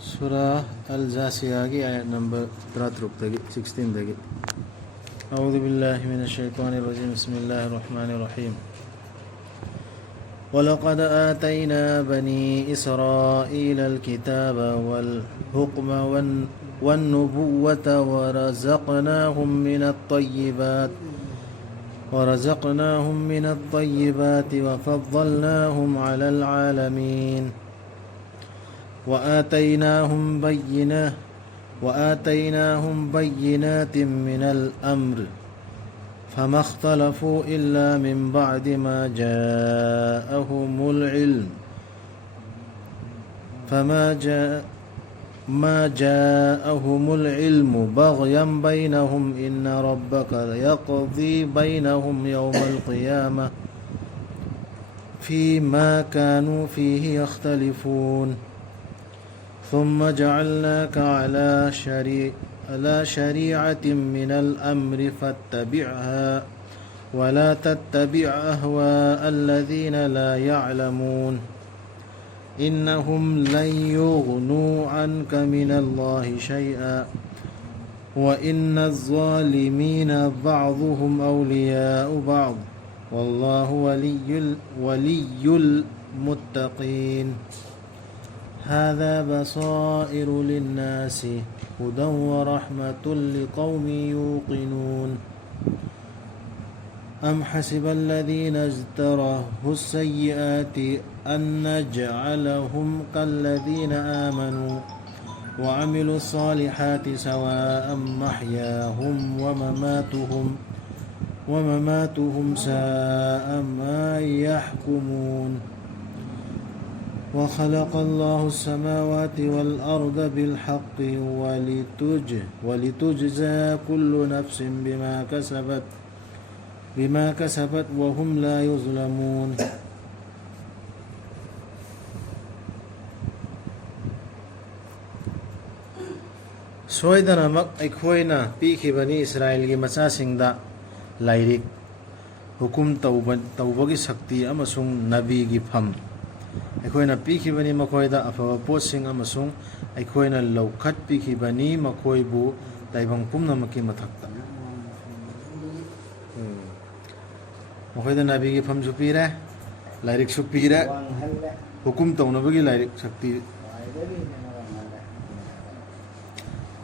سورة الجاثية آية نمبر 16 أعوذ بالله من الشيطان الرجيم بسم الله الرحمن الرحيم ولقد آتينا بني إسرائيل الكتاب والحكم والنبوة ورزقناهم من الطيبات وفضلناهم على العالمين وآتيناهم بينات من الأمر فما اختلفوا إلا من بعد ما جاءهم العلم بغيا بينهم إن ربك يقضي بينهم يوم القيامة فيما كانوا فيه يختلفون ثم جعلناك على شريعة من الأمر فاتبعها ولا تتبع أهواء الذين لا يعلمون إنهم لن يغنوا عنك من الله شيئا وإن الظالمين بعضهم أولياء بعض والله ولي المتقين هذا بصائر للناس هدى ورحمة لقوم يوقنون أم حسب الذين اجترحوا السيئات أن نجعلهم كالذين آمنوا وعملوا الصالحات سواء محياهم ومماتهم ساء ما يحكمون وخلق الله السماوات والأرض بالحق ولتجزى كل نفس بما كسبت وهم لا يظلمون سويدنا أيكوينا بيكي بني إسرائيل की मचासिंगदा लाइरिक हुकुम तौबगी शक्ति अमसुंग नबी की फम अखोइना पीखिबनी मखोइदा अफब पोसिंग अमसुंग अखोइना लौखत पीखिबनी मखोइबु ताइबंग पुमनमकी मथक्ता मखोइदा नबी की फम सुपीरे लाइरिक सुपीरे हुकुम तौनबगी लाइरिक शक्ति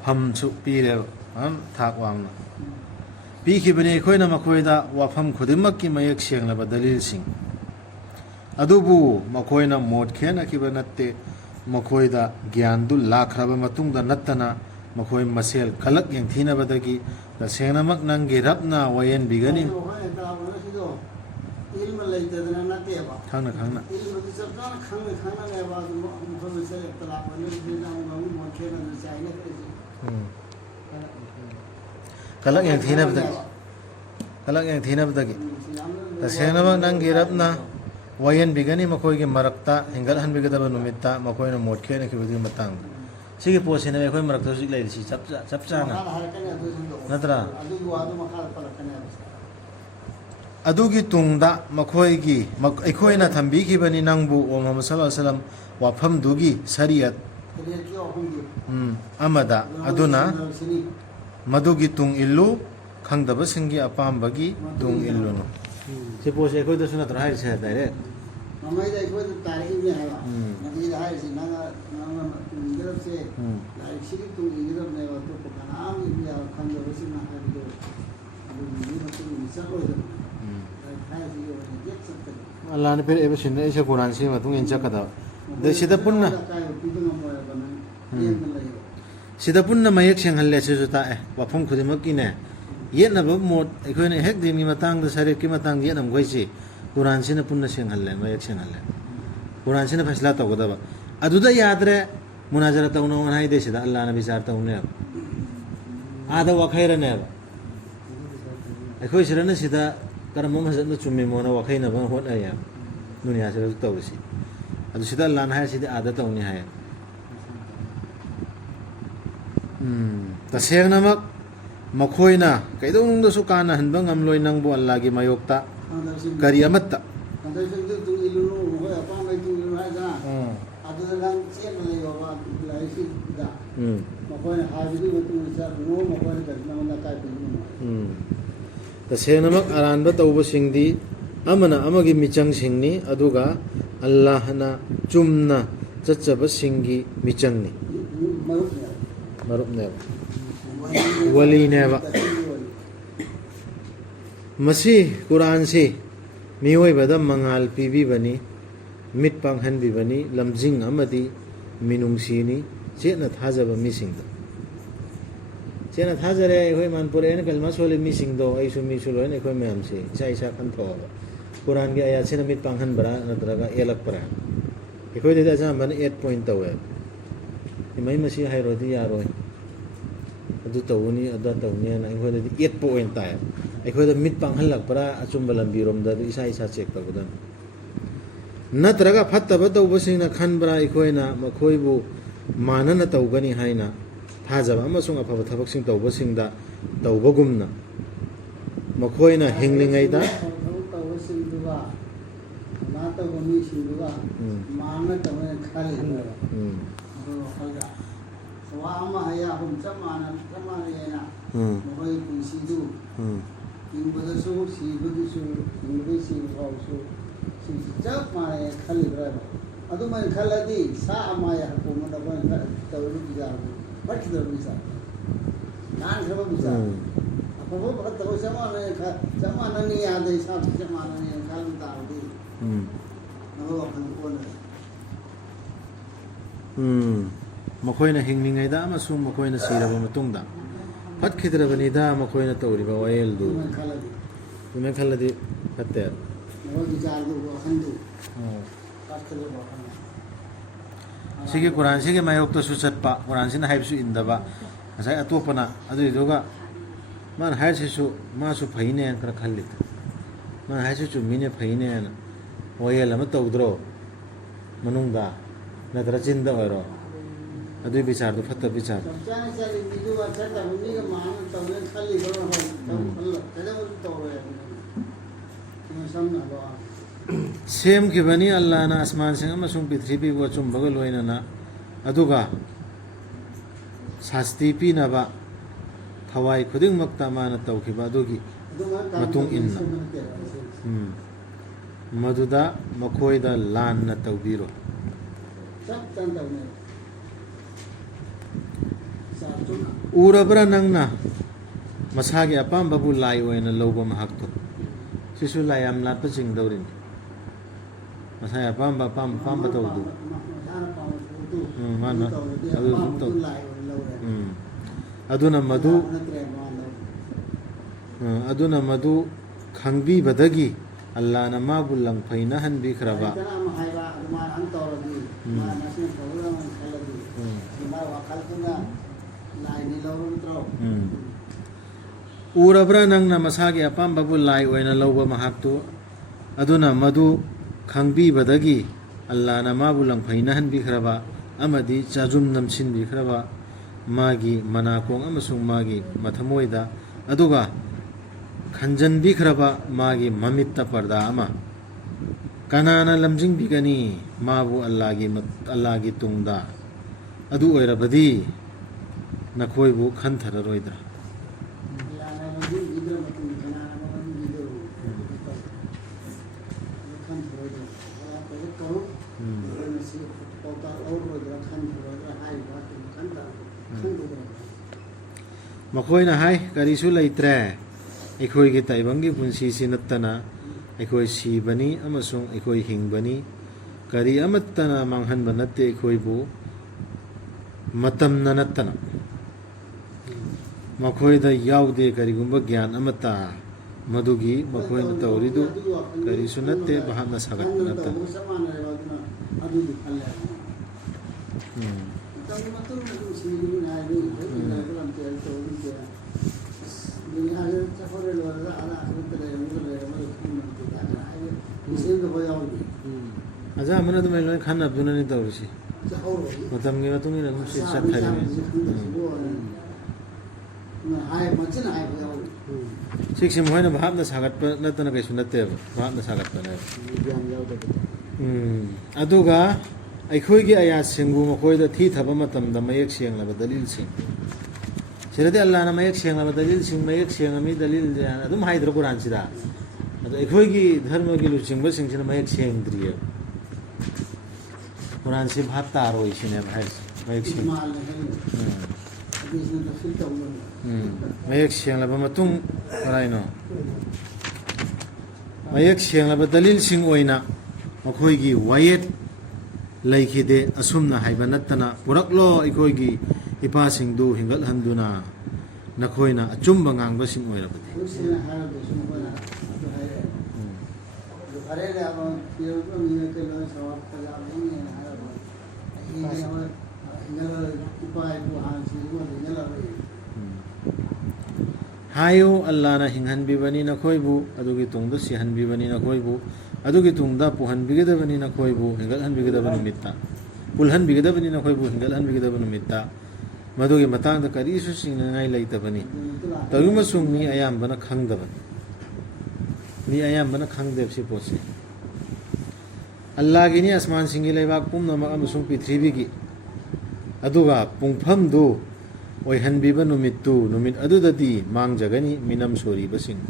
फम सुपीरे हम थाक वामना पीखिबनी अखोइना मखोइदा वाफम खुदिमक्की मयक सेंगलबा दलीलसिंग अदुबु मखोइना मोट खेनखिबा नत्ते मखोइदा ज्ञानदु लाखरब मतुंगदा नत्तना मखोइ मसेल खलक यंगथिनबदगी तसेंगनमक नंगे रबना वयन बिगनी इल्म लैतदना नतेबा खाना इल्म दिसबना खाना नेबा मुखम से तलाबनी बिना मनु मोखेना चाइना खलक यंगथिनबदगी तसेंगनमक नंगे रबना वयन बिगनी मखोई के मरक्ता हिंगल हन बिगदब नुमित्ता मखोई न मोट खेन की बिदी मतंग सिगे पोसिने मखोई मरक्ता सिक लेसी चपचाना नत्रा अदुगी तुंगदा मखोई की अखोई न थंबी की बनी नंगबु ओ मोहम्मद सल्लल्लाहु अलैहि वसल्लम वाफम दुगी शरीयत अमदा अदुना मदुगी तुंग इल्लु खंगदब सिंगी अपामबगी तुंग इल्लुनो से पोसे अखोई तो सुनत रहा है डायरेक्ट मम्मी दे अखोई तो तारीख में है नबी दा है ना इंग्रब से लाइक सिरी तुंग इंग्रब ने वो तो नाम भी आ खंदब सिंग ना है तो अल्लाह ने फिर एबे सुनने ऐसे कुरान से मतुंग इंचा कदा दे सिदा पुन्ना मयक सेंगहल्ले से जुता है वाफम खुदिमकी ने ये नब मोट अखोने हेक दिन की मतंग शरीर की मतंग ये नम गोइसी कुरान से न पुन्ना सेंगहल्ले मयक सेंगहल्ले कुरान से न फैसला तौगदबा अदुदा यादरे मुनाजरा तौनो हाई दे सिदा अल्लाह ने विचार तौने आदा वखैरने अखोई सिरन सिदा करम मजद चुम्मी मोना वखैना बन होनया दुनिया से तौसी अदु सिदा अल्लाह ने हाय सिदा आदा तौने हाय तसेंगनमक मखोइना कैदौनुंदसु काना हनबा ngamloi nangbu Allah gi mayokta kari amatta ꯑꯗꯨꯗ ꯅꯪ ꯆꯦꯟꯅ ꯂꯩꯌꯣꯕ ꯂꯥꯏꯔꯤꯛꯁꯤꯗ ꯎꯝ ꯃꯈꯣꯏꯅ ꯍꯥꯏꯕꯗꯨꯒꯤ ꯃꯇꯨꯡ ꯏꯟꯅ ꯆꯠꯂꯨꯅꯨ ꯃꯈꯣꯏꯅ ꯀꯔꯤ ꯅꯉꯣꯟꯗ ꯑꯀꯥꯏꯕꯤꯒꯅꯨ ꯇꯁꯦꯡꯅꯃꯛ ꯑꯔꯥꯟꯕ ꯇꯧꯕꯁꯤꯡꯗꯤ ꯑꯃꯅ ꯑꯃꯒꯤ ꯃꯤꯆꯪꯁꯤꯡꯅꯤ ꯑꯗꯨꯒ ꯑꯜꯂꯥꯍꯅ ꯆꯨꯝꯅ ꯆꯠꯆꯕꯁꯤꯡꯒꯤ ꯃꯤꯆꯪꯅꯤ ꯃꯔꯨꯞꯅꯦ ꯃꯔꯨꯞꯅꯦꯕ ꯋꯥꯂꯤꯅꯦꯕ ꯃꯁꯤ ꯀꯨꯔꯥꯟꯁꯤ ꯃꯤꯑꯣꯏꯕꯗ ꯃꯉꯥꯜ ꯄꯤꯕꯤꯕꯅꯤ ꯃꯤꯠ ꯄꯥꯡꯍꯟꯕꯤꯕꯅꯤ ꯂꯝꯖꯤꯡ ꯑꯃꯗꯤ ꯃꯤꯅꯨꯡꯁꯤꯅꯤ ꯆꯦꯠꯅ ꯊꯥꯖꯕ ꯃꯤꯁꯤꯡꯗ ꯆꯦꯠꯅ ꯊꯥꯖꯔꯦ ꯑꯩꯈꯣꯏ ꯃꯅꯤꯄꯨꯔꯗ ꯀꯜꯃꯥ ꯁꯣꯜꯂꯤ ꯃꯤꯁꯤꯡꯗꯣ ꯑꯩꯁꯨ ꯃꯤꯁꯨ ꯂꯣꯏꯅ ꯑꯩꯈꯣꯏ ꯃꯌꯥꯝꯁꯤ ꯏꯁꯥ ꯏꯁꯥ ꯈꯟꯊꯣꯛꯑꯕ ꯀꯨꯔꯥꯟꯒꯤ ꯑꯌꯥꯠꯁꯤꯅ ꯃꯤꯠ ꯄꯥꯡꯍꯟꯕ꯭ꯔꯥ ꯅꯠꯇ꯭ꯔꯒ ꯑꯦꯜꯂꯛꯄ꯭ꯔꯥ ꯑꯩꯈꯣꯏꯗꯗꯤ ꯑꯌꯥꯝꯕꯅ 8 ꯄꯣꯏꯟ ꯇꯧꯋꯦ ꯏꯃꯩ ꯃꯁꯤ ꯍꯥꯏꯔꯣꯗꯤ ꯌꯥꯔꯣꯏ ꯑꯗꯨ ꯇꯧꯒꯅꯤ ꯑꯗꯥ ꯇꯧꯅꯤꯅ ꯑꯩꯈꯣꯏꯗꯗꯤ 8 ꯄꯣ ꯑꯣꯏꯅ ꯇꯥꯏ ꯑꯩꯈꯣꯏꯗ ꯃꯤꯠ ꯄꯥꯡꯍꯜꯂꯛꯄ꯭ꯔꯥ ꯑꯆꯨꯝꯕ ꯂꯝꯕꯤꯔꯣꯝꯗ ꯑꯗꯨ ꯏꯁꯥ ꯏꯁꯥ ꯆꯦꯛ ꯇꯧꯒꯗꯕꯅꯤ ꯅꯠꯇ꯭ꯔꯒ ꯐꯠꯇꯕ ꯇꯧꯕꯁꯤꯡꯅ ꯈꯟꯕ꯭ꯔꯥ ꯑꯩꯈꯣꯏꯅ ꯃꯈꯣꯏꯕꯨ ꯃꯥꯟꯅꯅ ꯇꯧꯒꯅꯤ ꯍꯥꯏꯅ ꯊꯥꯖꯕ ꯑꯃꯁꯨꯡ ꯑꯐꯕ ꯊꯕꯛꯁꯤꯡ ꯇꯧꯕꯁꯤꯡꯗ ꯇꯧꯕꯒꯨꯝꯅ ꯃꯈꯣꯏꯅ ꯍꯤꯡꯂꯤꯉꯩꯗ ꯊꯕꯛ ꯇꯧꯕꯁꯤꯡꯗꯨꯒ ꯃꯥ ꯇꯧꯕ ꯃꯤꯁꯤꯡꯗꯨꯒ ꯃꯥꯅ ꯇꯧꯅ ꯈꯜꯂꯤꯕ ꯑꯗꯨ ꯋꯥꯈꯜꯗ ꯋꯥ ꯑꯃ ꯍꯥꯏꯌꯦ ꯑꯍꯨꯝ ꯆꯞ ꯃꯥꯟꯅꯩꯌꯦꯅ ꯃꯈꯣꯏꯒꯤ ꯄꯨꯟꯁꯤꯗꯨ ꯍꯤꯡꯕꯗꯁꯨ ꯁꯤꯕꯗꯁꯨ ꯍꯤꯡꯕꯗꯒꯤ ꯁꯤꯕ ꯐꯥꯎꯁꯨ ꯁꯤꯁꯤ ꯆꯞ ꯃꯥꯟꯅꯩ ꯈꯜꯂꯤꯕ꯭ꯔꯥꯕ ꯑꯗꯨꯃꯥꯏꯅ ꯈꯜꯂꯗꯤ ꯁꯥ ꯑꯃ ꯍꯛꯄꯣꯝꯕꯗ ꯑꯩꯈꯣꯏꯅ ꯇꯧꯔꯤꯕ ꯕꯤꯖꯥꯔꯗꯨ ꯐꯠꯈꯤꯗꯕ ꯕꯤꯖꯥꯔ ꯅꯥꯟꯈ꯭ꯔꯕ ꯕꯤꯖꯥꯔ ꯑꯐꯕ ꯐꯠꯇꯕ ꯆꯞ ꯃꯥꯟꯅꯅꯤ ꯌꯥꯗꯦ ꯏꯁꯥꯁꯨ ꯆꯞ ꯃꯥꯟꯅꯅꯤ ꯈꯜꯕ ꯇꯥꯔꯗꯤ ꯅꯈꯣꯏ ꯋꯥꯈꯜ ꯀꯣꯟꯅꯔꯦ ꯃꯈꯣꯏꯅ ꯍꯤꯡꯂꯤꯉꯩꯗ ꯑꯃꯁꯨꯡ ꯃꯈꯣꯏꯅ ꯁꯤꯔꯕ ꯃꯇꯨꯡꯗ ꯐꯠꯈꯤꯗ꯭ꯔꯕꯅꯤꯗ ꯃꯈꯣꯏꯅ ꯇꯧꯔꯤꯕ ꯋꯥꯌꯦꯜꯗꯨ ꯑꯗꯨꯃꯥꯏꯅ ꯈꯜꯂꯗꯤ ꯐꯠꯇꯦ ꯁꯤꯒꯤ ꯀꯨꯔꯥꯟꯁꯤꯒꯤ ꯃꯥꯌꯣꯛꯇꯁꯨ ꯆꯠꯄ ꯀꯨꯔꯥꯟꯁꯤꯅ ꯍꯥꯏꯕꯁꯨ ꯏꯟꯗꯕ ꯉꯁꯥꯏ ꯑꯇꯣꯞꯄꯅ ꯑꯗꯨꯏꯗꯨꯒ ꯃꯥꯅ ꯍꯥꯏꯔꯤꯁꯤꯁꯨ ꯃꯥꯁꯨ ꯐꯩꯅꯦꯅ ꯈꯔ ꯈꯜꯂꯤ ꯃꯥꯅ ꯍꯥꯏꯔꯤꯁꯤ ꯆꯨꯝꯃꯤꯅꯦ ꯐꯩꯅꯦꯅ ꯋꯥꯌꯦꯜ ꯑꯃ ꯇꯧꯗ꯭ꯔꯣ ꯃꯅꯨꯡꯗ ꯅꯠꯇ꯭ꯔ ꯆꯤꯟꯗ ꯑꯣꯏꯔꯣ ꯑꯗꯨꯏ ꯕꯤꯆꯥꯔꯗꯨ ꯐꯠꯇꯕ ꯕꯤꯆꯥꯔ ꯁꯦꯝꯈꯤꯕꯅꯤ ꯑꯜꯂꯥꯍꯅ ꯑꯁꯃꯥꯟꯁꯤꯡ ꯑꯃꯁꯨꯡ ꯄ꯭ꯔꯤꯊꯤꯕꯤꯕꯨ ꯑꯆꯨꯝꯕꯒ ꯂꯣꯏꯅꯅ ꯑꯗꯨꯒ ꯁꯥꯁꯇꯤ ꯄꯤꯅꯕ ꯊꯋꯥꯏ ꯈꯨꯗꯤꯡꯃꯛꯇ ꯃꯥꯅ ꯇꯧꯈꯤꯕ ꯑꯗꯨꯒꯤ ꯃꯇꯨꯡ ꯏꯟꯅ ꯃꯗꯨꯗ ꯃꯈꯣꯏꯗ ꯂꯥꯟꯅ ꯇꯧꯕꯤꯔꯣ ꯎꯔꯕ꯭ꯔꯥ ꯅꯪꯅ ꯃꯁꯥꯒꯤ ꯑꯄꯥꯝꯕꯕꯨ ꯂꯥꯏ ꯑꯣꯏꯅ ꯂꯧꯕ ꯃꯍꯥꯛꯇꯣ ꯁꯤꯁꯨ ꯂꯥꯏ ꯌꯥꯝ ꯂꯥꯠꯄ ꯆꯤꯡꯗꯧꯔꯤꯅꯤ ꯃꯁꯥꯒꯤ ꯑꯄꯥꯝꯕ ꯇꯧꯕꯗꯨ ꯃꯥꯅ ꯑꯗꯨ ꯁꯨꯝ ꯇꯧ ꯑꯗꯨꯅ ꯃꯗꯨ ꯈꯪꯕꯤꯕꯗꯒꯤ ꯑꯜꯂꯥꯍꯅ ꯃꯥꯕꯨ ꯂꯪꯐꯩꯅꯍꯟꯕꯤꯈ꯭ꯔꯕ ꯎꯔꯕ꯭ꯔꯥ ꯅꯪꯅ ꯃꯁꯥꯒꯤ ꯑꯄꯥꯝꯕꯕꯨ ꯂꯥꯏ ꯑꯣꯏꯅ ꯂꯧꯕ ꯃꯍꯥꯛꯇꯨ ꯑꯗꯨꯅ ꯃꯗꯨ ꯈꯪꯕꯤꯕꯗꯒꯤ ꯑꯜꯂꯥꯍꯅ ꯃꯥꯕꯨ ꯂꯪꯐꯩꯅꯍꯟꯕꯤꯈ꯭ꯔꯕ ꯑꯃꯗꯤ ꯆꯥꯖꯨꯝ ꯅꯝꯁꯤꯟꯕꯤꯈ꯭ꯔꯕ ꯃꯥꯒꯤ ꯃꯅꯥꯀꯣꯡ ꯑꯃꯁꯨꯡ ꯃꯥꯒꯤ ꯃꯊꯃꯣꯏꯗ ꯑꯗꯨꯒ ꯈꯟꯖꯟꯕꯤꯈ꯭ꯔꯕ ꯃꯥꯒꯤ ꯃꯃꯤꯠꯇ ꯄꯔꯗꯥ ꯑꯃ ꯀꯅꯥꯅ ꯂꯝꯖꯤꯡꯕꯤꯒꯅꯤ ꯃꯥꯕꯨ ꯑꯜꯂꯥꯍꯒꯤ ꯇꯨꯡꯗ ꯑꯗꯨ ꯑꯣꯏꯔꯕꯗꯤ ꯅꯈꯣꯏꯕꯨ ꯈꯟꯊꯔꯔꯣꯏꯗ꯭ꯔꯥ ꯃꯈꯣꯏꯅ ꯍꯥꯏ ꯀꯔꯤꯁꯨ ꯂꯩꯇ꯭ꯔꯦ ꯑꯩꯈꯣꯏꯒꯤ ꯇꯥꯏꯕꯪꯒꯤ ꯄꯨꯟꯁꯤꯁꯤ ꯅꯠꯇꯅ ꯑꯩꯈꯣꯏ ꯁꯤꯕꯅꯤ ꯑꯃꯁꯨꯡ ꯑꯩꯈꯣই ꯍꯤꯡꯕꯅꯤ ꯀꯔꯤ ꯑꯃꯠꯇꯅ ꯃꯥꯡꯍꯟꯕ ꯅꯠꯇꯦ ꯑꯩꯈꯣꯏꯕꯨ ꯃꯇꯝꯅ ꯅꯠꯇꯅ ꯃꯈꯣꯏꯗ ꯌꯥꯎꯗꯦ ꯀꯔꯤꯒꯨꯝꯕ ꯒ꯭ꯌꯥꯟ ꯑꯃꯠꯇ ꯃꯗꯨꯒꯤ ꯃꯈꯣꯏꯅ ꯇꯧꯔꯤꯗꯨ ꯀꯔꯤꯁꯨ ꯅꯠꯇꯦ ꯚꯥꯞꯅ ꯁꯥꯒꯠꯄ ꯅꯠꯇꯅ ꯑꯌꯥꯝꯕꯅ ꯑꯗꯨꯃꯥꯏꯅ ꯂꯣꯏꯅ ꯈꯟꯅꯕꯗꯨꯅꯅꯤ ꯇꯧꯔꯤꯁꯤ ꯃꯇꯝꯒꯤ ꯃꯇꯨꯡ ꯏꯟꯅ ꯑꯗꯨꯝ ꯆꯠꯊꯔꯤꯅꯤ ꯁꯤꯁꯤ ꯃꯈꯣꯏꯅ ꯚꯥꯞꯅ ꯁꯥꯒꯠꯄ ꯅꯠꯇꯅ ꯀꯩꯁꯨ ꯅꯠꯇꯦꯕ ꯚꯥꯞꯅ ꯁꯥꯒꯠꯄꯅꯦꯕ ꯑꯗꯨꯒ ꯑꯩꯈꯣꯏꯒꯤ ꯑꯌꯥꯠꯁꯤꯡꯕꯨ ꯃꯈꯣꯏꯗ ꯊꯤꯊꯕ ꯃꯇꯝꯗ ꯃꯌꯦꯛ ꯁꯦꯡꯂꯕ ꯗꯂꯤꯜꯁꯤꯡ ꯁꯤꯗꯗꯤ ꯑꯜꯂꯥꯍꯅ ꯃꯌꯦꯛ ꯁꯦꯡꯂꯕ ꯗꯂꯤꯜꯁꯤꯡ ꯃꯌꯦꯛ ꯁꯦꯡꯉꯝꯃꯤ ꯗꯂꯤꯜꯁꯦ ꯑꯗꯨꯝ ꯍꯥꯏꯗ꯭ꯔꯣ ꯀꯨꯔꯥꯟꯁꯤꯗ ꯑꯗꯣ ꯑꯩꯈꯣꯏꯒꯤ ꯙꯔꯃꯒꯤ ꯂꯨꯆꯤꯡꯕꯁꯤꯡꯁꯤꯅ ꯃꯌꯦꯛ ꯁꯦꯡꯗ꯭ꯔꯤꯑꯕ ꯀꯨꯔꯥꯟꯁꯤ ꯚꯥꯞ ꯇꯥꯔꯣꯏ ꯁꯤꯅꯦꯕ ꯍꯥꯏꯔꯤꯁꯦ ꯃꯌꯦꯛ ꯁꯦꯡ ꯃꯌꯦꯛ ꯁꯦꯡꯂꯕ ꯃꯇꯨꯡ ꯀꯔꯥꯏꯅꯣ ꯃꯌꯦꯛ ꯁꯦꯡꯂꯕ ꯗꯂꯤꯜꯁꯤꯡ ꯑꯣꯏꯅ ꯃꯈꯣꯏꯒꯤ ꯋꯥꯌꯦꯠ ꯂꯩꯈꯤꯗꯦ ꯑꯁꯨꯝꯅ ꯍꯥꯏꯕ ꯅꯠꯇꯅ ꯄꯨꯔꯛꯂꯣ ꯑꯩꯈꯣꯏꯒꯤ ꯏꯄꯥꯁꯤꯡꯗꯨ ꯍꯤꯡꯒꯠꯍꯟꯗꯨꯅ ꯅꯈꯣꯏꯅ ꯑꯆꯨꯝꯕ ꯉꯥꯡꯕꯁꯤꯡ ꯑꯣꯏꯔꯕꯗꯤ ꯍꯥꯏꯌꯨ ꯑꯜꯂꯥꯍꯅ ꯍꯤꯡꯍꯟꯕꯤꯕꯅꯤ ꯅꯈꯣꯏꯕꯨ ꯑꯗꯨꯒꯤ ꯇꯨꯡꯗ ꯁꯤꯍꯟꯕꯤꯕꯅꯤ ꯅꯈꯣꯏꯕꯨ ꯑꯗꯨꯒꯤ ꯇꯨꯡꯗ ꯄꯨꯍꯟꯕꯤꯒꯗꯕꯅꯤ ꯅꯈꯣꯏꯕꯨ ꯍꯤꯡꯒꯠꯍꯟꯕꯤꯒꯗꯕ ꯅꯨꯃꯤꯠꯇ ꯄꯨꯜꯍꯟꯕꯤꯒꯗꯕꯅꯤ ꯅꯈꯣꯏꯕꯨ ꯍꯤꯡꯒꯠꯍꯟꯕꯤꯒꯗꯕ ꯅꯨꯃꯤꯠꯇ ꯃꯗꯨꯒꯤ ꯃꯇꯥꯡꯗ ꯀꯔꯤꯁꯨ ꯆꯤꯡꯅꯉꯥꯏ ꯂꯩꯇꯕꯅꯤ ꯇꯧꯔꯤꯕꯃꯁꯨꯡ ꯃꯤ ꯑꯌꯥꯝꯕꯅ ꯈꯪꯗꯕꯅꯤ ꯃꯤ ꯑꯌꯥꯝꯕꯅ ꯈꯪꯗꯦꯕ ꯁꯤ ꯄꯣꯠꯁꯦ ꯑꯜꯂꯥꯍꯒꯤꯅꯤ ꯑꯁꯃꯥꯟꯁꯤꯡꯒꯤ ꯂꯩꯕꯥꯛ ꯄꯨꯝꯅꯃꯛ ꯑꯃꯁꯨꯡ ꯄ꯭ꯔꯤꯊꯤꯕꯤꯒꯤ ꯑꯗꯨꯒ ꯄꯨꯡꯐꯝꯗꯨ ꯑꯣꯏꯍꯟꯕꯤꯕ ꯅꯨꯃꯤꯠ ꯑꯗꯨꯗꯗꯤ ꯃꯥꯡꯖꯒꯅꯤ ꯃꯤꯅꯝ ꯁꯣꯔꯤꯕꯁꯤꯡ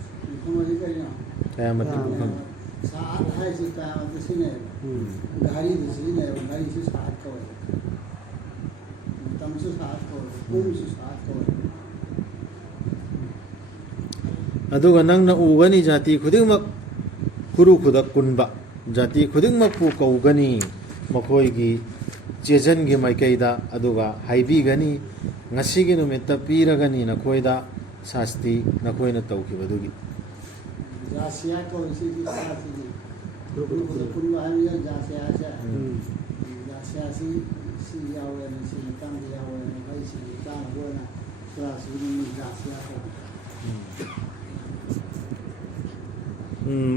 ꯀꯌꯥꯃꯠꯀꯤ ꯄꯨꯡꯐꯝ ꯑꯗꯨꯒ ꯅꯪꯅ ꯎꯒꯅꯤ ꯖꯥꯇꯤ ꯈꯨꯗꯤꯡꯃꯛ ꯈꯨꯔꯨ ꯈꯨꯗꯛ ꯀꯨꯟꯕ ꯖꯥꯇꯤ ꯈꯨꯗꯤꯡꯃꯛꯄꯨ ꯀꯧꯒꯅꯤ ꯃꯈꯣꯏꯒꯤ ꯆꯦꯖꯟꯒꯤ ꯃꯥꯏꯀꯩꯗ ꯑꯗꯨꯒ ꯍꯥꯏꯕꯤꯒꯅꯤ ꯉꯁꯤꯒꯤ ꯅꯨꯃꯤꯠꯇ ꯄꯤꯔꯒꯅꯤ ꯅꯈꯣꯏꯗ ꯁꯥꯁꯇꯤ ꯅꯈꯣꯏꯅ ꯇꯧꯈꯤꯕꯗꯨꯒꯤ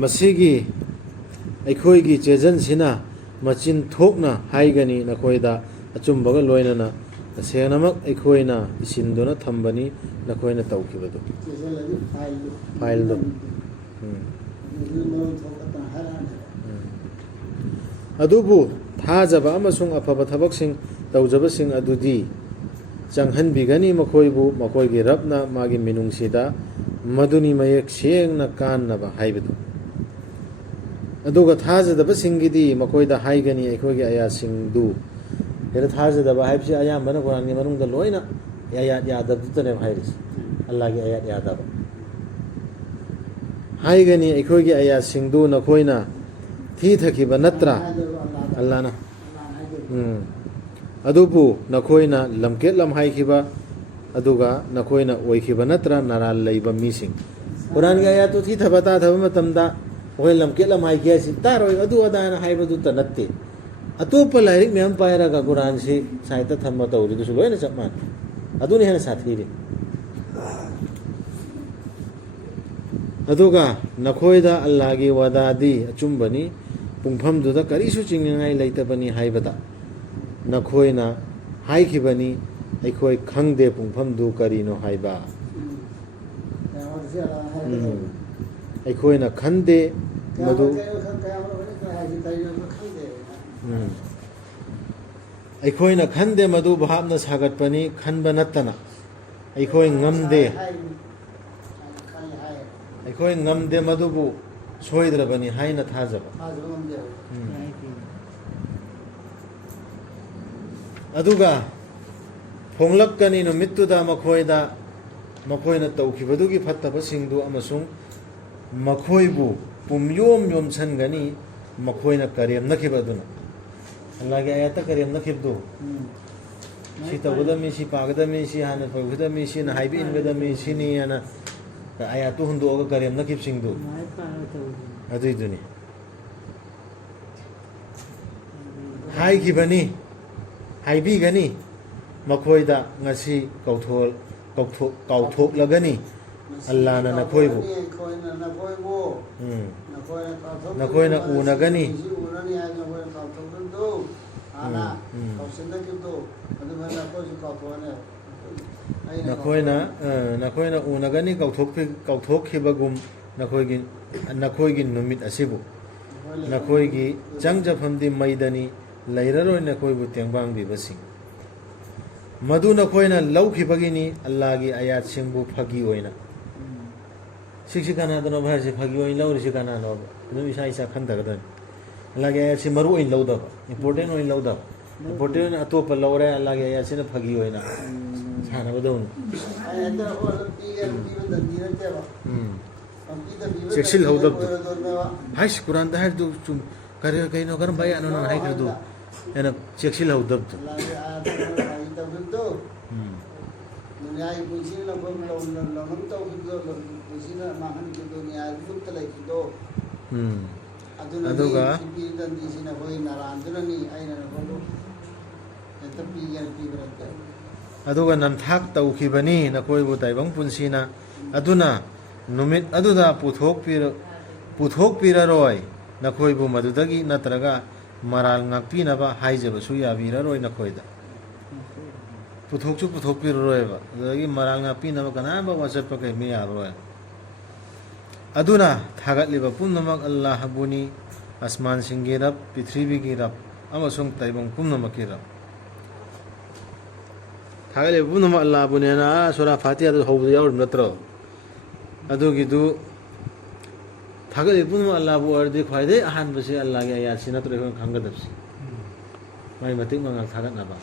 ꯃꯁꯤꯒꯤ ꯑꯩꯈꯣꯏꯒꯤ ꯆꯦꯖꯟꯁꯤꯅ ꯃꯆꯤꯟ ꯊꯣꯛꯅ ꯍꯥꯏꯒꯅꯤ ꯅꯈꯣꯏꯗ ꯑꯆꯨꯝꯕꯒ ꯂꯣꯏꯅꯅ ꯇꯁꯦꯡꯅꯃꯛ ꯑꯩꯈꯣꯏꯅ ꯏꯁꯤꯟꯗꯨꯅ ꯊꯝꯕꯅꯤ ꯅꯈꯣꯏꯅ ꯇꯧꯈꯤꯕꯗꯨ ꯐꯥꯏꯜꯗꯣ ꯑꯗꯨꯕꯨ ꯊꯥꯖꯕ ꯑꯃꯁꯨꯡ ꯑꯐꯕ ꯊꯕꯛꯁꯤꯡ ꯇꯧꯖꯕꯁꯤꯡ ꯑꯗꯨꯗꯤ ꯆꯪꯍꯟꯕꯤꯒꯅꯤ ꯃꯈꯣꯏꯕꯨ ꯃꯈꯣꯏꯒꯤ ꯔꯕꯅ ꯃꯥꯒꯤ ꯃꯤꯅꯨꯡꯁꯤꯗ ꯃꯗꯨꯅꯤ ꯃꯌꯦꯛ ꯁꯦꯡꯅ ꯀꯥꯟꯅꯕ ꯍꯥꯏꯕꯗꯨ ꯑꯗꯨꯒ ꯊꯥꯖꯗꯕꯁꯤꯡꯒꯤꯗꯤ ꯃꯈꯣꯏꯗ ꯍꯥꯏꯒꯅꯤ ꯑꯩꯈꯣꯏꯒꯤ ꯑꯌꯥꯠꯁꯤꯡꯗꯨ ꯍꯦꯟꯅ ꯊꯥꯖꯗꯕ ꯍꯥꯏꯕꯁꯤ ꯑꯌꯥꯝꯕꯅ ꯀꯨꯔꯥꯟꯒꯤ ꯃꯅꯨꯡꯗ ꯂꯣꯏꯅ ꯑꯌꯥꯠ ꯌꯥꯗꯕꯗꯨꯇꯅꯦꯕ ꯍꯥꯏꯔꯤꯁꯦ ꯑꯜꯂꯥꯍꯒꯤ ꯑꯌꯥꯠ ꯌꯥꯗꯕ ꯍꯥꯏꯒꯅꯤ ꯑꯩꯈꯣꯏꯒꯤ ꯑꯌꯥꯠꯁꯤꯡꯗꯨ ꯅꯈꯣꯏꯅ ꯊꯤꯊꯈꯤꯕ ꯅꯠꯇ꯭ꯔꯥ ꯑꯜꯂꯥꯍꯅ ꯑꯗꯨꯕꯨ ꯅꯈꯣꯏꯅ ꯂꯝꯀꯦꯠꯂꯝ ꯍꯥꯏꯈꯤꯕ ꯑꯗꯨꯒ ꯅꯈꯣꯏꯅ ꯑꯣꯏꯈꯤꯕ ꯅꯠꯇ꯭ꯔ ꯅꯔꯥꯜ ꯂꯩꯕ ꯃꯤꯁꯤꯡ ꯀꯨꯔꯥꯟꯒꯤ ꯑꯌꯥꯠꯇꯨ ꯊꯤꯊꯕ ꯇꯥꯊꯕ ꯃꯇꯝꯗ ꯑꯩꯈꯣꯏ ꯂꯝꯀꯦꯠꯂꯝ ꯍꯥꯏꯈꯤ ꯍꯥꯏꯁꯤ ꯇꯥꯔꯣꯏ ꯑꯗꯨ ꯑꯗꯥꯅ ꯍꯥꯏꯕꯗꯨꯇ ꯅꯠꯇꯦ ꯑꯇꯣꯞꯄ ꯂꯥꯏꯔꯤꯛ ꯃꯌꯥꯝ ꯄꯥꯏꯔꯒ ꯀꯨꯔꯥꯟꯁꯤ ꯁꯥꯏꯠꯇ ꯊꯝꯕ ꯇꯧꯔꯤꯗꯨꯁꯨ ꯂꯣꯏꯅ ꯆꯞ ꯃꯥꯟꯅꯩ ꯑꯗꯨꯅ ꯍꯦꯟꯅ ꯁꯥꯊꯤꯔꯤ ꯑꯗꯨꯒ ꯅꯈꯣꯏꯗ ꯑꯜꯂꯥꯍꯒꯤ ꯋꯥꯗꯥꯗꯤ ꯑꯆꯨꯝꯕꯅꯤ ꯄꯨꯡꯐꯝꯗꯨꯗ ꯀꯔꯤꯁꯨ ꯆꯤꯡꯅꯤꯡꯉꯥꯏ ꯂꯩꯇꯕꯅꯤ ꯍꯥꯏꯕꯗ ꯅꯈꯣꯏꯅ ꯍꯥꯏꯈꯤꯕꯅꯤ ꯑꯩꯈꯣꯏ ꯈꯪꯗꯦ ꯄꯨꯡꯐꯝꯗꯨ ꯀꯔꯤꯅꯣ ꯍꯥꯏꯕ ꯑꯩꯈꯣꯏꯅ ꯈꯟꯗꯦ ꯃꯗꯨ ꯑꯩꯈꯣꯏꯅ ꯈꯟꯗꯦ ꯃꯗꯨ ꯚꯥꯞꯅ ꯁꯥꯒꯠꯄꯅꯤ ꯈꯟꯕ ꯅꯠꯇꯅ ꯑꯩꯈꯣꯏ ꯉꯝꯗꯦ ꯃꯗꯨꯕꯨ ꯁꯣꯏꯗ꯭ꯔꯕꯅꯤ ꯍꯥꯏꯅ ꯊꯥꯖꯕ ꯑꯗꯨꯒ ꯍꯣꯡꯂꯛꯀꯅꯤ ꯅꯨꯃꯤꯠꯇꯨꯗ ꯃꯈꯣꯏꯅ ꯇꯧꯈꯤꯕꯗꯨꯒꯤ ꯐꯠꯇꯕꯁꯤꯡꯗꯨ ꯑꯃꯁꯨꯡ ꯃꯈꯣꯏꯕꯨ ꯄꯨꯝꯌꯣꯝ ꯌꯣꯝꯁꯟꯒꯅꯤ ꯃꯈꯣꯏꯅ ꯀꯔꯦꯝꯅꯈꯤꯕ ꯑꯗꯨꯅ ꯑꯜꯂꯥꯍꯒꯤ ꯑꯌꯥꯠꯇ ꯀꯔꯦꯝꯅꯈꯤꯕꯗꯨ ꯁꯤ ꯇꯧꯒꯗꯕꯅꯤ ꯁꯤ ꯄꯥꯒꯗꯕꯅꯤ ꯁꯤ ꯍꯥꯟꯅ ꯇꯧꯒꯗꯕꯅꯤ ꯁꯤꯅ ꯍꯥꯏꯕ ꯏꯟꯒꯗꯕꯅꯤ ꯁꯤꯅꯤ ꯍꯥꯏꯅ ꯑꯌꯥꯠꯇꯨ ꯍꯨꯟꯗꯣꯛꯑꯒ ꯀꯔꯦꯝꯅꯈꯤꯕꯁꯤꯡꯗꯨ ꯑꯗꯨꯏꯗꯨꯅꯤ ꯍꯥꯏꯈꯤꯕꯅꯤ ꯍꯥꯏꯕꯤꯒꯅꯤ ꯃꯈꯣꯏꯗ ꯉꯁꯤ ꯀꯥꯎꯊꯣꯛꯂꯒꯅꯤ ꯑꯜꯂꯥꯍꯅ ꯅꯈꯣꯏꯕꯨ ꯅꯈꯣꯏꯅ ꯎꯅꯒꯅꯤ ꯅꯈꯣꯏꯅ ꯎꯅꯒꯅꯤ ꯀꯥꯎꯊꯣꯛꯈꯤꯕꯒꯨꯝ ꯅꯈꯣꯏꯒꯤ ꯅꯨꯃꯤꯠ ꯑꯁꯤꯕꯨ ꯅꯈꯣꯏꯒꯤ ꯆꯪꯖꯐꯝꯗꯤ ꯃꯩꯗꯅꯤ ꯂꯩꯔꯔꯣꯏ ꯅꯈꯣꯏꯕꯨ ꯇꯦꯡꯕꯥꯡꯕꯤꯕꯁꯤꯡ ꯃꯗꯨ ꯅꯈꯣꯏꯅ ꯂꯧꯈꯤꯕꯒꯤꯅꯤ ꯑꯜꯂꯥꯍꯒꯤ ꯑꯌꯥꯠꯁꯤꯡꯕꯨ ꯐꯥꯒꯤ ꯑꯣꯏꯅ ꯁꯤꯛꯁꯤ ꯀꯅꯥꯗꯅꯣ ꯍꯥꯏꯔꯤꯁꯤ ꯐꯥꯒꯤ ꯑꯣꯏꯅ ꯂꯧꯔꯤꯁꯤ ꯀꯅꯥꯅꯣꯕ ꯑꯗꯨꯝ ꯏꯁꯥ ꯏꯁꯥ ꯈꯟꯊꯒꯗꯕꯅꯤ ꯑꯜꯂꯥꯍꯒꯤ ꯑꯌꯥꯠꯁꯤ ꯃꯔꯨ ꯑꯣꯏꯅ ꯂꯧꯗꯕ ꯏꯝꯄꯣꯔꯇꯦꯟ ꯑꯣꯏꯅ ꯂꯧꯗꯕ ꯏꯝꯄꯣꯔꯇꯦꯟ ꯑꯣꯏꯅ ꯑꯇꯣꯞꯄ ꯂꯧꯔꯦ ꯑꯜꯂꯥꯍꯒꯤ ꯑꯌꯥꯠꯁꯤꯅ ꯐꯥꯒꯤ ꯑꯣꯏꯅ ꯁꯥꯟꯅꯕꯗꯧꯅꯤ ꯆꯦꯛꯁꯤꯜꯍꯧꯗꯕꯗꯣ ꯍꯥꯏꯁꯤ ꯀꯨꯔꯥꯟꯗ ꯍꯥꯏꯔꯤꯗꯨ ꯆꯨꯝ ꯀꯩꯅꯣ ꯀꯔꯝꯕ ꯑꯌꯥꯠꯅꯣ ꯅꯪ ꯍꯥꯏꯈ꯭ꯔꯗꯨ ꯑꯩꯅ ꯆꯦꯛꯁꯤꯜꯍꯧꯗꯕꯗꯣ ꯗꯨꯅꯤꯌꯥꯒꯤ ꯄꯨꯟꯁꯤꯅ ꯂꯧꯅꯝ ꯇꯧꯈꯤꯕꯗꯣ ꯄꯨꯟꯁꯤꯅ ꯃꯥꯡꯍꯟꯈꯤꯕꯗꯣ ꯗꯨꯅꯤꯌꯥꯒꯤ ꯂꯨꯞꯇ ꯂꯩꯈꯤꯕꯗꯣ ꯑꯗꯨꯒ ꯄꯤꯗꯟꯗꯤꯁꯤꯅ ꯑꯩꯈꯣꯏ ꯅꯔꯥꯟꯗꯨꯅꯅꯤ ꯑꯩꯅ ꯅꯈꯣꯏꯗꯣ ꯍꯦꯛꯇ ꯄꯤꯒꯦꯅ ꯄꯤꯕ ꯅꯠꯇꯦ ꯑꯗꯨꯒ ꯅꯝꯊꯥꯛ ꯇꯧꯈꯤꯕꯅꯤ ꯅꯈꯣꯏꯕꯨ ꯇꯥꯏꯕꯪ ꯄꯨꯟꯁꯤꯅ ꯑꯗꯨꯅ ꯅꯨꯃꯤꯠ ꯑꯗꯨꯗ ꯄꯨꯊꯣꯛꯄꯤꯔꯔꯣꯏ ꯅꯈꯣꯏꯕꯨ ꯃꯗꯨꯗꯒꯤ ꯅꯠꯇ꯭ꯔꯒ ꯃꯔꯥꯜ ꯉꯥꯛꯄꯤꯅꯕ ꯍꯥꯏꯖꯕꯁꯨ ꯌꯥꯕꯤꯔꯔꯣꯏ ꯅꯈꯣꯏꯗ ꯄꯨꯊꯣꯛꯄꯤꯔꯔꯣꯏꯕ ꯑꯗꯨꯗꯒꯤ ꯃꯔꯥꯜ ꯉꯥꯛꯄꯤꯅꯕ ꯀꯅꯥꯝꯕ ꯋꯥꯆꯠꯄ ꯀꯩꯃ ꯌꯥꯔꯣꯏ ꯑꯗꯨꯅ ꯊꯥꯒꯠꯂꯤꯕ ꯄꯨꯝꯅꯃꯛ ꯑꯜꯂꯥꯍꯕꯨꯅꯤ ꯑꯁꯃꯥꯟꯁꯤꯡꯒꯤ ꯔꯕ ꯄ꯭ꯔꯤꯊꯤꯕꯤꯒꯤ ꯔꯕ ꯑꯃꯁꯨꯡ ꯇꯥꯏꯕꯪ ꯄꯨꯝꯅꯃꯛꯀꯤ ꯔꯕ ꯊꯥꯒꯠꯂꯤꯕ ꯄꯨꯝꯅꯃꯛ ꯑꯜꯂꯥꯍꯕꯨꯅꯦꯅ ꯁꯨꯔꯥ ꯐꯥꯇꯤꯍꯥꯗ ꯍꯧꯕꯗ ꯌꯥꯎꯔꯤꯕ ꯅꯠꯇ꯭ꯔꯣ ꯑꯗꯨꯒꯤꯗꯨ ꯊꯥꯒꯠꯂꯤꯕ ꯄꯨꯝꯅꯃꯛ ꯑꯜꯂꯥꯍꯕꯨ ꯑꯣꯏꯔꯗꯤ ꯈ꯭ꯋꯥꯏꯗꯒꯤ ꯑꯍꯥꯟꯕꯁꯤ ꯑꯜꯂꯥꯍꯒꯤ ꯑꯌꯥꯠꯁꯤ ꯅꯠꯇ꯭ꯔꯣ ꯑꯩꯈꯣꯏꯅ ꯈꯪꯒꯗꯕꯁꯤ ꯃꯥꯒꯤ ꯃꯇꯤꯛ ꯃꯉꯥꯜ ꯊꯥꯒꯠꯅꯕ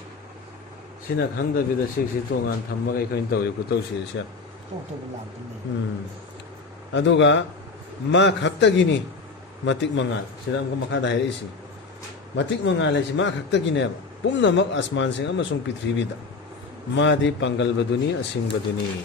ꯁꯤꯅ ꯈꯪꯗꯕꯤꯗ ꯁꯤꯛꯁꯤ ꯇꯣꯉꯥꯟ ꯊꯝꯃꯒ ꯑꯩꯈꯣꯏꯅ ꯇꯧꯔꯤ ꯈꯨꯇꯧꯁꯤꯁꯦ ꯑꯗꯨꯒ ꯃꯥ ꯈꯛꯇꯒꯤꯅꯤ ꯃꯇꯤꯛ ꯃꯉꯥꯜ ꯁꯤꯗ ꯑꯃꯨꯛ ꯃꯈꯥꯗ ꯍꯥꯏꯔꯛꯏꯁꯤ ꯃꯇꯤꯛ ꯃꯉꯥꯜ ꯍꯥꯏꯁꯤ ꯃꯥ ꯈꯛꯇꯒꯤꯅꯦꯕ ꯄꯨꯝꯅꯃꯛ ꯑꯁꯃꯥꯟꯁꯤꯡ ꯑꯃꯁꯨꯡ ꯄ꯭ꯔꯤꯊꯤꯕꯤꯗ ꯃꯥꯗꯤ ꯄꯥꯡꯒꯜꯕꯗꯨꯅꯤ ꯑꯁꯤꯡꯕꯗꯨꯅꯤ